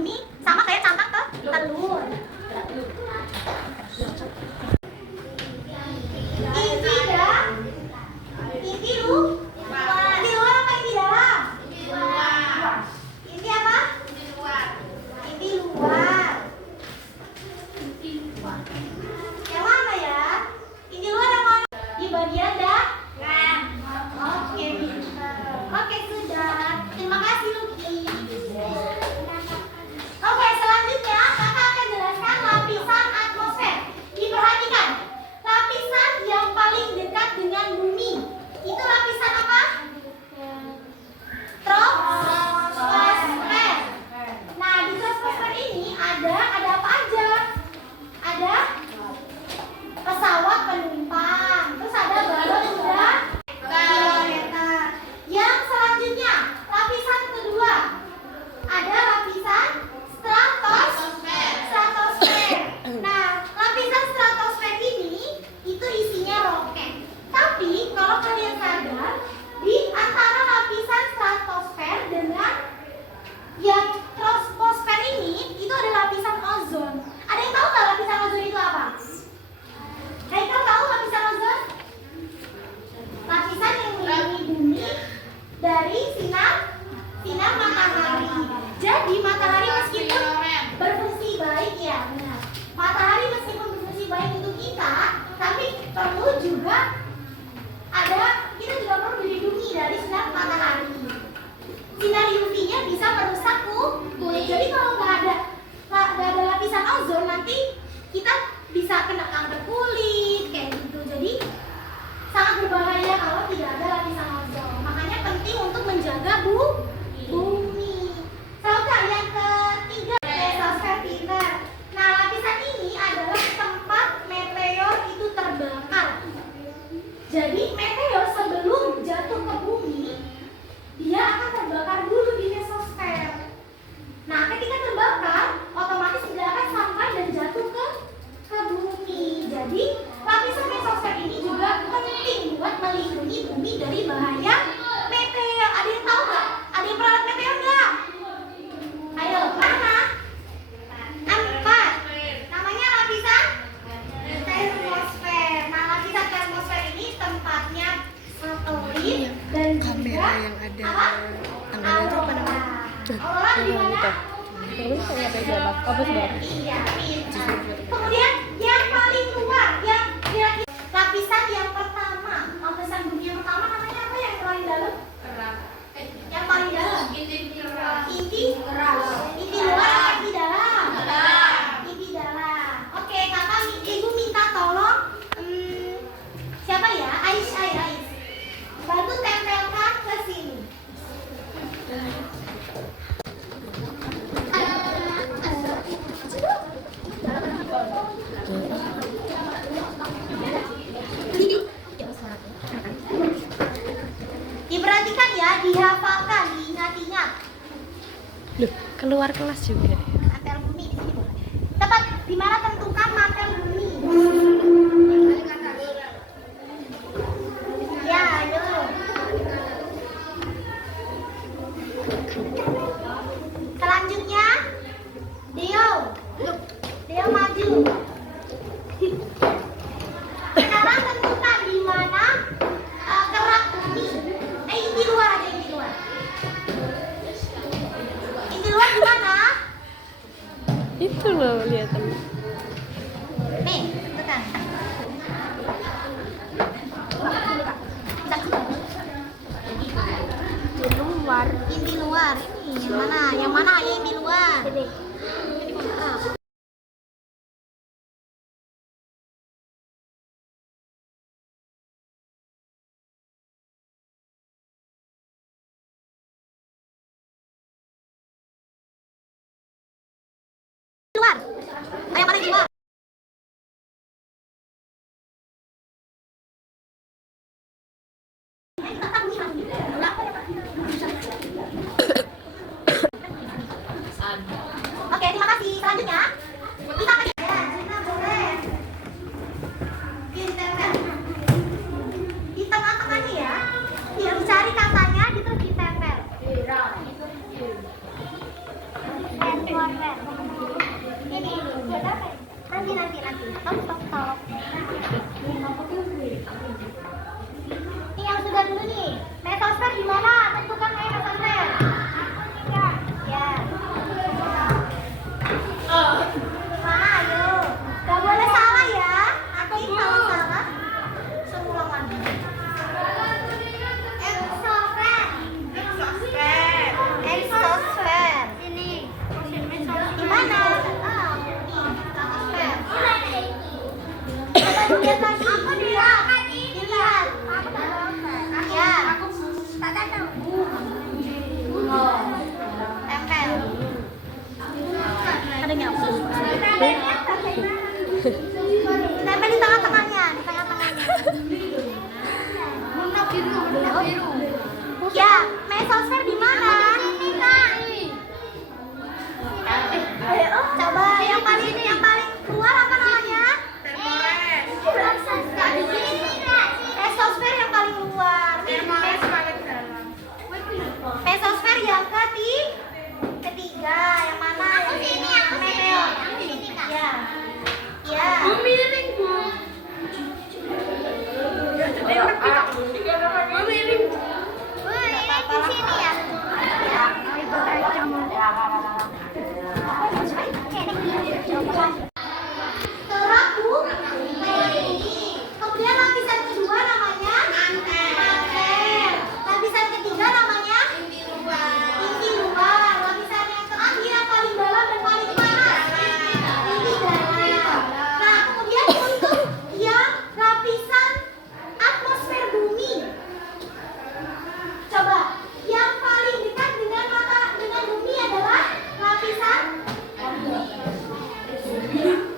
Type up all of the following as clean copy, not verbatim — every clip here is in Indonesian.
bumi sama kayak campak telur. Inti dah. Inti lu. Inti luar apa inti dalam? Inti apa? Inti luar. Yang mana ya? Inti luar yang mana? Di bagian dalam. Oke, oke sudah. Terima kasih Luki. Oke, selanjutnya kakak akan jelaskan lapisan atmosfer. Diperhatikan, lapisan yang paling dekat dengan bumi itu lapisan apa? Troposfer. Nah, di troposfer ini ada apa aja? Ada pesawat penumpang, terus ada balon udara. Yang selanjutnya, lapisan kedua ada lapisan stratosfer. Nah, lapisan stratosfer ini itu isinya roket. Tapi kalau kalian sadar, di antara lapisan stratosfer dengan yang troposfer ini itu ada lapisan ozon. Ada yang tahu nggak lapisan ozon itu apa? Haikal tahu lapisan ozon? Lapisan yang melindungi bumi dari sinar matahari. Jadi matahari meskipun berfungsi baik ya, benar. Matahari meskipun berfungsi baik untuk kita, tapi perlu juga kita juga perlu dilindungi dari sinar matahari. Sinar UV-nya bisa merusak kulit. Jadi kalau nggak ada lapisan ozon, nanti kita bisa kena kanker kulit kayak gitu. Jadi sangat berbahaya kalau tidak ada lapisan ozon. Makanya penting untuk menjaga bumi. Selanjutnya yang ketiga, mesosfer pinter. Nah, lapisan ini adalah tempat meteor itu terbakar. Jadi meteor sebelum jatuh ke bumi, dia akan terbakar dulu di mesosfer. Nah, ketika terbakar, otomatis tidak akan sampai dan jatuh ke bumi. Jadi lapisan mesosfer ini juga penting buat melindungi bumi dari bahaya meteor. Ada yang tahu nggak? Ada yang pernah lihat meteor nggak? Ayo, mana? 4. Namanya lapisan termosfer. Nah, lapisan termosfer ini tempatnya satelit dan kamera yang ada tanggalnya itu apa namanya? Aurora di mana? Iya, pintar. Kemudian yang paling luar, yang kira-kira lapisan yang pertama, lapisan bumi yang pertama namanya apa yang paling dalam? Yang paling dalam? Inti luar atau inti dalam? Inti dalam. Oke, kakak, ibu minta tolong siapa ya? Ais. Bantu tempelkan ke sini. Diperhatikan ya, dihafalkan, diingat-ingat. Loh, keluar kelas juga. Mantel bumi di sini. Tepat di mana tentukan mantel bumi? Ya, ayo. Selanjutnya, Deo maju. Sekarang tentukan di mana kerak bumi. Inti luar aja, inti luar. Inti luar di mana? Itu loh, lihat. Nih, tekan. Inti luar. Ini yang mana? Yang mana ya inti luar? Luar. Yang mana di luar? Oke, terima kasih. Selanjutnya, kita akan Cina boleh. Ditempel. Di tengah-tengahnya ya. Yang dicari katanya itu ditempel. Ini nanti. Stop. Ini yang sudah dulu nih. Mesosfer gimana? Tentukan mesosfer. Ya. Mana ayo? Gak boleh salah ya. Atau kalau salah, suruh ulang lagi. Exosfer. Ini. Gimana? Lihat lagi. Aku dilihat. Ya. Tempel. Ada nyapu. Tempel di tengah-tengahnya, Ya, mesosfer di mana? Coba yang paling keluar apa namanya? Mesosfer yang paling luar. Mesosfer yang ketiga, yang mana? Meteor. Ya. Teraku. Kemudian lapisan kedua namanya mantel. Lapisan ketiga namanya inti luar. Lapisan yang terakhir yang paling dalam dan paling panas inti dalam. Nah, kemudian untuk yang lapisan atmosfer bumi. Coba, yang paling dekat dengan bumi adalah lapisan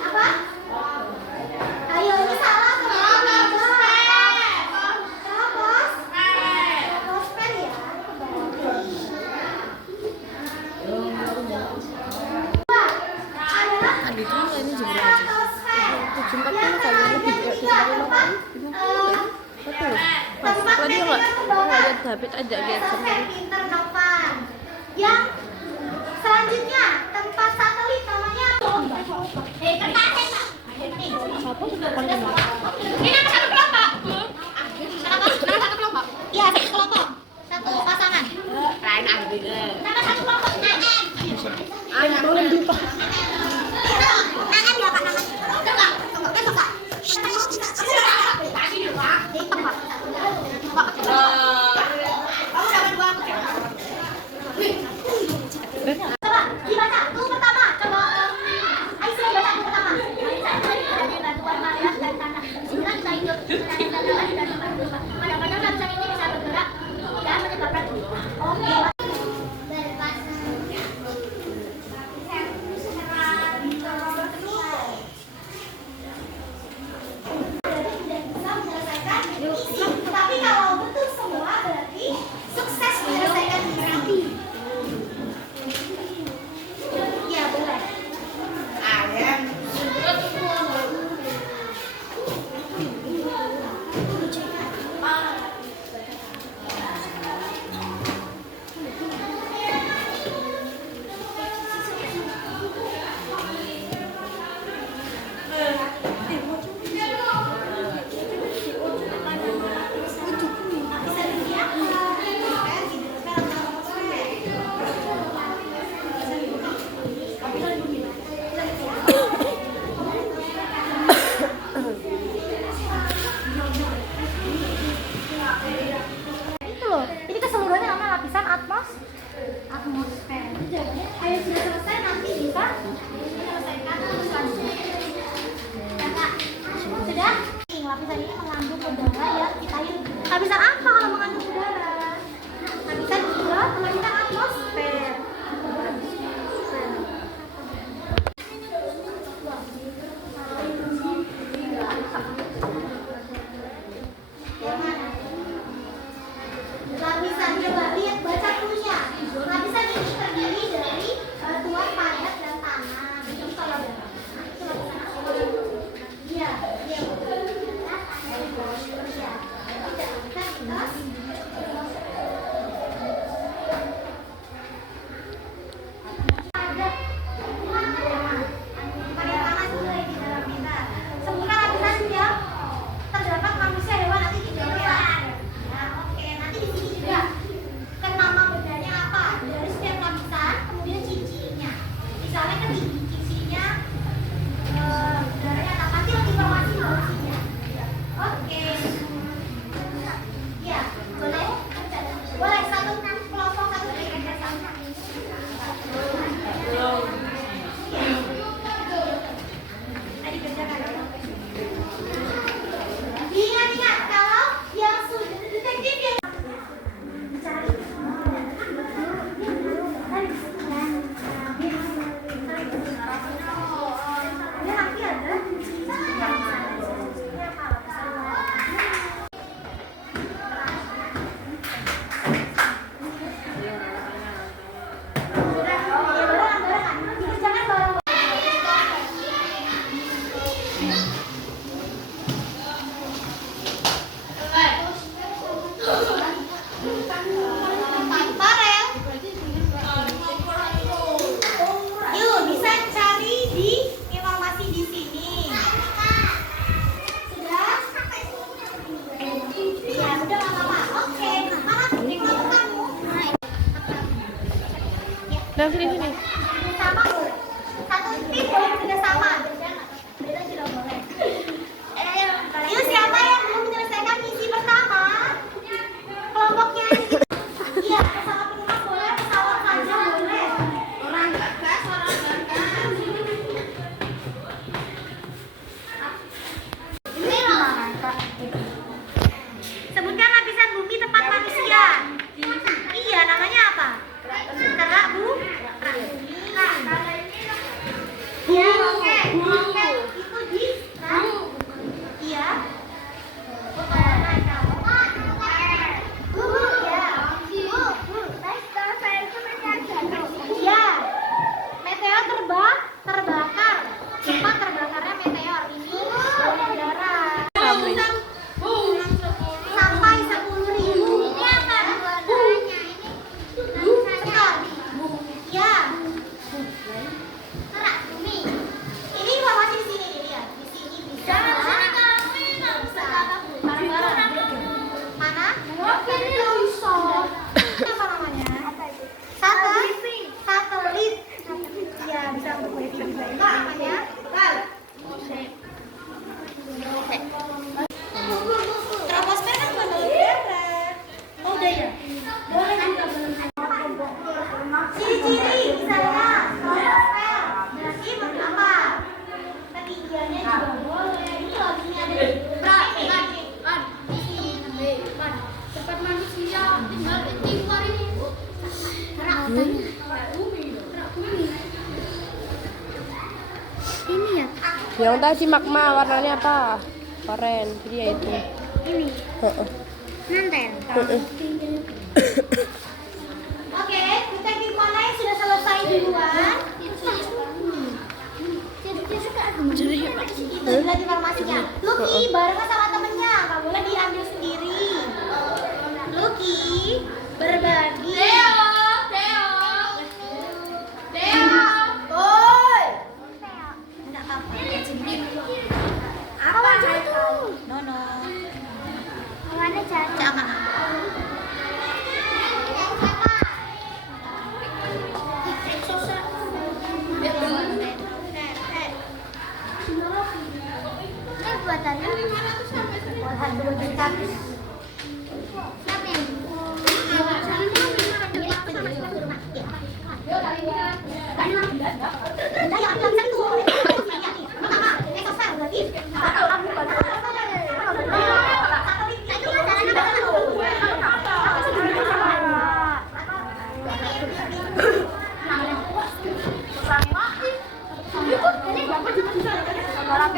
apa? Ayo, ini salah. Troposfer ya. Adalah Tadi tuh ini juga stratosfer. jumpa Yang kan kalau lebih ketiga tempat betul. Pas tempat tadi meteor nggak kebawah. lihat David ada lihat Mesosfer Pinter Novan. Yang selanjutnya tempat satelit namanya apa depan Ini nama satu kelompok. Nama satu kelompok. Iya, satu kelompok. Satu pasangan. Nama satu kelompok AM. boleh lupa. AM ya Pak namanya. Coba. Kamu dapat 2. itu di iya. Iya. Meteor terbakar. Cepat terbakarnya meteor ini udara. Sampai 10.000. Ini apa? Ya. Bumi. Ini informasi di sini nih, lihat. Di sini bisa. Bareng-bareng. Mana? Ini bisa. Apa namanya? Satelit. Ya, bisa untuk wifi juga. Itu namanya. Troposfer kan bukan balon udara. Oh, udah ya? Boleh juga balon udara. Ciri-ciri misalnya troposfer. Berarti apa? Ketinggiannya juga boleh. Ini loh, sini ada ini. Tempat manusia tinggal di luar ini. Ini ya. Yang tadi magma warnanya apa? Oranye. Jadi ya itu. Ini. Heeh. Nanten. Oke, teknik mana yang sudah selesai duluan? Itu lihat informasinya. Lucky barengan sama temennya, nggak boleh diambil sendiri. Lucky berbagi. Boy. Enggak apa-apa. Apa itu? Nono. Awannya jangan. Ini buatannya buatan 2 juta. Orang